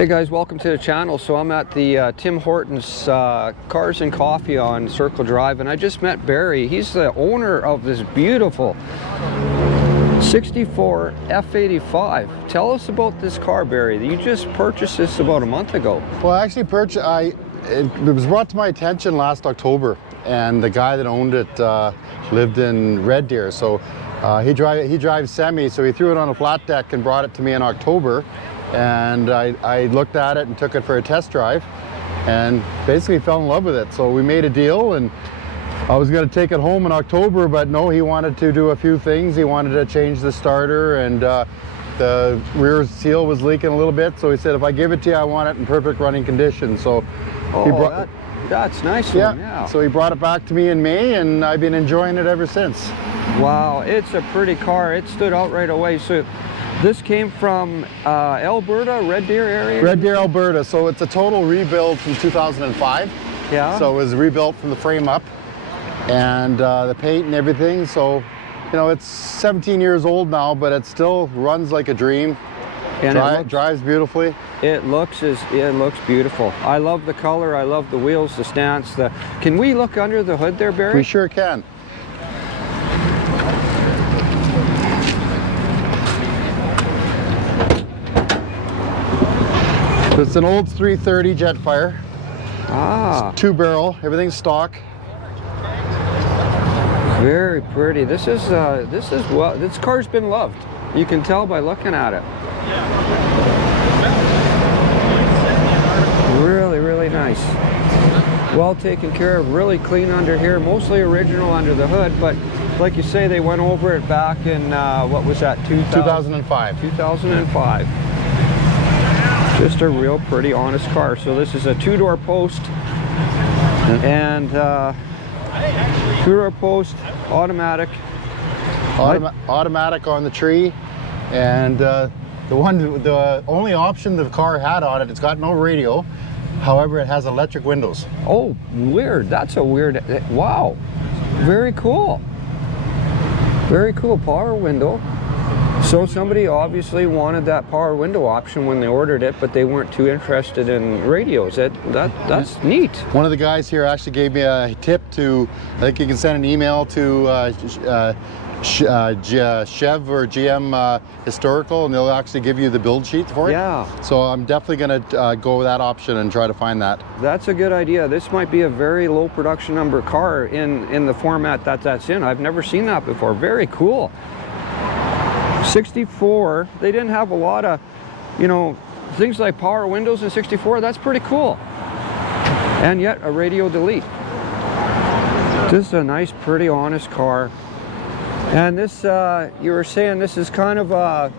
Hey guys, welcome to the channel. So I'm at the Tim Hortons Cars and Coffee on Circle Drive, and I just met Barry. He's the owner of this beautiful 64 F85. Tell us about this car, Barry. You just purchased this about a month ago. Well, I actually it was brought to my attention last October, and the guy that owned it lived in Red Deer, so he drives semi, so he threw it on a flat deck and brought it to me in October. And I looked at it and took it for a test drive and basically fell in love with it. So we made a deal, and I was going to take it home in October, but no, he wanted to do a few things. He wanted to change the starter, and the rear seal was leaking a little bit. So he said, if I give it to you, I want it in perfect running condition. So that's nice. Yeah. So he brought it back to me in May, and I've been enjoying it ever since. Wow, it's a pretty car. It stood out right away. So this came from Alberta, Red Deer area? Red Deer, Alberta. So it's a total rebuild from 2005. Yeah. So it was rebuilt from the frame up and the paint and everything. So, you know, it's 17 years old now, but it still runs like a dream. And drives beautifully. It looks beautiful. I love the color. I love the wheels, the stance. Can we look under the hood there, Barry? We sure can. It's an old 330 Jetfire. Ah. It's 2-barrel, everything's stock. Very pretty. This car's been loved. You can tell by looking at it. Really, really nice. Well taken care of, really clean under here, mostly original under the hood, but like you say, they went over it back in, what was that, 2005. 2005. Just a real pretty, honest car. So this is a two-door post, and two-door post, automatic. Automatic on the tree, and the only option the car had on it, it's got no radio. However, it has electric windows. Oh, weird. That's a weird. Wow. Very cool. Very cool power window. So somebody obviously wanted that power window option when they ordered it, but they weren't too interested in radios. That's neat. One of the guys here actually gave me a tip to, I think you can send an email to Chev or GM Historical, and they'll actually give you the build sheet for it. Yeah. So I'm definitely going to go with that option and try to find that. That's a good idea. This might be a very low production number car in the format that's in. I've never seen that before. Very cool. 64, they didn't have a lot of, you know, things like power windows in 64. That's pretty cool. And yet a radio delete. This is a nice, pretty, honest car. And this, you were saying this is kind of a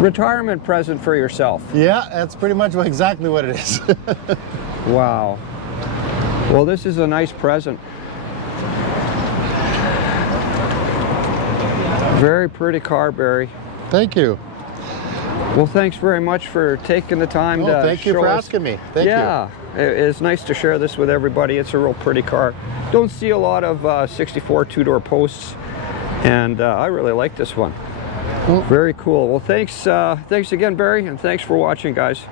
retirement present for yourself. Yeah, that's pretty much exactly what it is. Wow. Well, this is a nice present. Very pretty car, Barry. Thank you. Well, thanks very much for taking the time to thank you for asking me. Thank you. Yeah, it's nice to share this with everybody. It's a real pretty car. Don't see a lot of 64 two-door posts, and I really like this one. Very cool. Well, thanks again, Barry, and thanks for watching, guys.